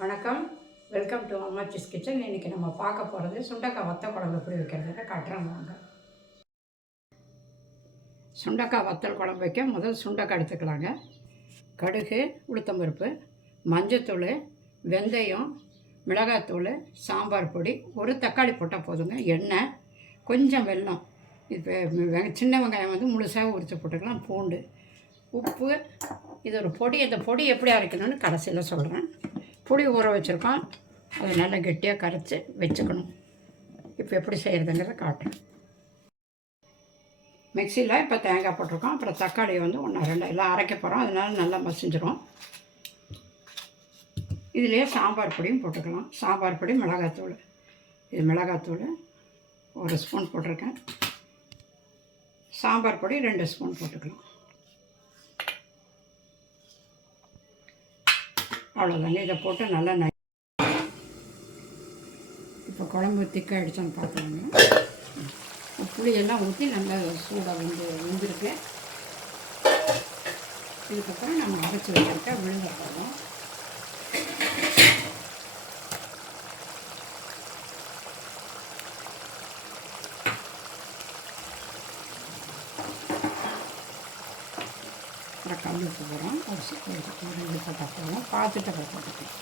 வணக்கம், welcome to Ammachi's kitchen. இன்றைக்கி நம்ம பார்க்க போகிறது சுண்டக்காய் வத்த குழம்பு எப்படி வைக்கிறதுன்னு காட்டுறேன் வாங்க. சுண்டக்காய் வத்தல் குழம்பு வைக்க முதல் சுண்டக்காய் எடுத்துக்கலாங்க. கடுகு, உளுத்தம்பருப்பு, மஞ்சத்தூள், வெந்தயம், மிளகாத்தூள், சாம்பார் பொடி, ஒரு தக்காளி போட்டால் போதுங்க. எண்ணெய், கொஞ்சம் வெல்லம், இப்போ சின்ன வெங்காயம் வந்து முழுசாக உரித்து போட்டுக்கலாம், பூண்டு, உப்பு. இது ஒரு பொடி. இந்த பொடி எப்படி அரைக்கணும்னு கடைசியில் சொல்கிறேன். புளி ஊற வச்சுருக்கோம், அதை நல்லா கெட்டியாக கரைச்சி வச்சுக்கணும். இப்போ எப்படி செய்கிறதுங்கிறத காட்டுறேன். மிக்சியில் இப்போ தேங்காய் போட்டிருக்கோம், அப்புறம் தக்காளியை வந்து 1-2 எல்லாம் அரைக்க போகிறோம், அதனால நல்லா மசிஞ்சிரும். இதுலேயே சாம்பார் பொடியும் போட்டுக்கலாம். சாம்பார் பொடி, மிளகாத்தூள். இது மிளகாத்தூள் 1 ஸ்பூன் போட்டிருக்கேன். சாம்பார் பொடி 2 ஸ்பூன் போட்டுக்கலாம். அவ்வளோதாங்க. இதை போட்டு நல்லா இப்போ குழம்பு திக்காக அடித்தான்னு பார்க்கலாங்க. புளியெல்லாம் ஊற்றி நல்லா சூடாக வெந்திருக்கு. இதுக்கப்புறம் நம்ம அரைச்சி வச்சுருக்க விழுந்த போதும். அப்புறம் கல் உப்பு போகிறோம், ஒரு 2 போட்டால் போதும். பார்த்துட்டு அப்புறம் போட்டுக்கலாம்.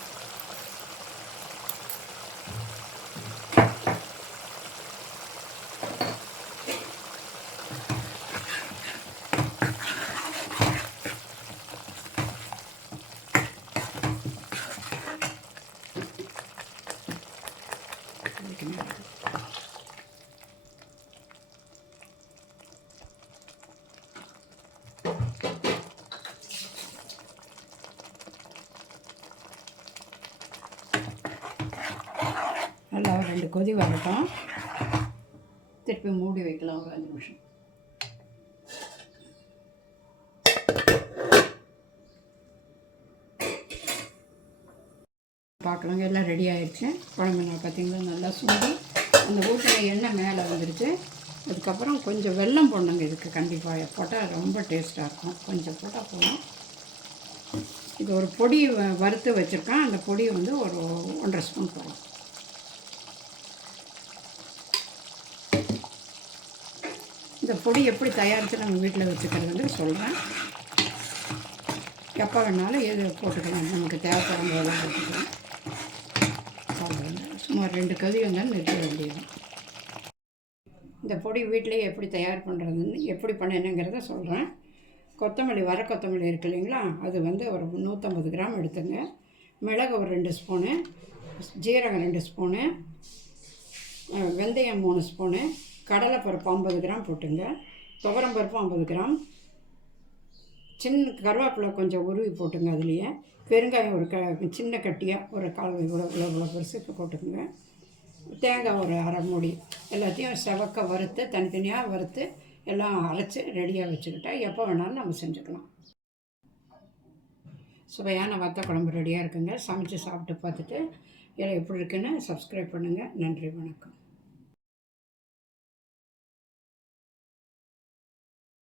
நல்லா ஒரு 2 கொதி வரட்டும். திருப்பி மூடி வைக்கலாம் ஒரு 5 நிமிஷம். பார்க்கலாங்க. எல்லாம் ரெடி ஆகிடுச்சு. குழம்பு நான் பார்த்திங்கன்னா நல்லா சுண்டி அந்த ஊற்றின எண்ணெய் மேலே வந்துடுச்சு. அதுக்கப்புறம் கொஞ்சம் வெல்லம் போடணுங்க. இதுக்கு கண்டிப்பாக போட்டால் ரொம்ப டேஸ்ட்டாக இருக்கும். கொஞ்சம் போட்டால் போதும். இது ஒரு பொடி வறுத்து வச்சுருக்கேன். அந்த பொடி வந்து ஒரு 1.5 ஸ்பூன் போடும். இந்த பொடி எப்படி தயாரித்து நம்ம வீட்டில் வச்சுக்கிறதுன்னு சொல்கிறேன். எப்போ வேணாலும் எது போட்டுக்கலாம், நமக்கு தேவைப்படும் போதெல்லாம் போட்டுக்கலாம். சுமார் 2 கதி வந்தாலும் நிறுத்த வேண்டியது. இந்த பொடி வீட்டிலேயே எப்படி தயார் பண்ணுறதுன்னு எப்படி பண்ணணுங்கிறத சொல்கிறேன். கொத்தமல்லி, வர கொத்தமல்லி இருக்கு இல்லைங்களா, அது வந்து ஒரு 150 கிராம் எடுத்துங்க. மிளகு ஒரு 2 ஸ்பூனு, ஜீரகம் 2 ஸ்பூனு, வெந்தயம் 3 ஸ்பூனு, கடலைப்பருப்பு 50 கிராம் போட்டுங்க, துவரம்பருப்பு 50 கிராம், சின்ன கருவேப்பிலை கொஞ்சம் உருவி போட்டுங்க. அதுலேயே பெருங்காயம் ஒரு சின்ன கட்டியாக ஒரு 1/4 இவ்வளோ பெருசுக்கு போட்டுக்கோங்க. தேங்காய் ஒரு 1/2 மூடி. எல்லாத்தையும் செவக்க வறுத்து தனித்தனியாக வறுத்து எல்லாம் அரைச்சி ரெடியாக வச்சுக்கிட்டா எப்போ வேணாலும் நம்ம செஞ்சுக்கலாம். சுவையான வத்த குழம்பு ரெடியாக இருக்குங்க. சமைச்சு சாப்பிட்டு பார்த்துட்டு எல்லாம் எப்படி இருக்குன்னு சப்ஸ்கிரைப் பண்ணுங்கள். நன்றி, வணக்கம்.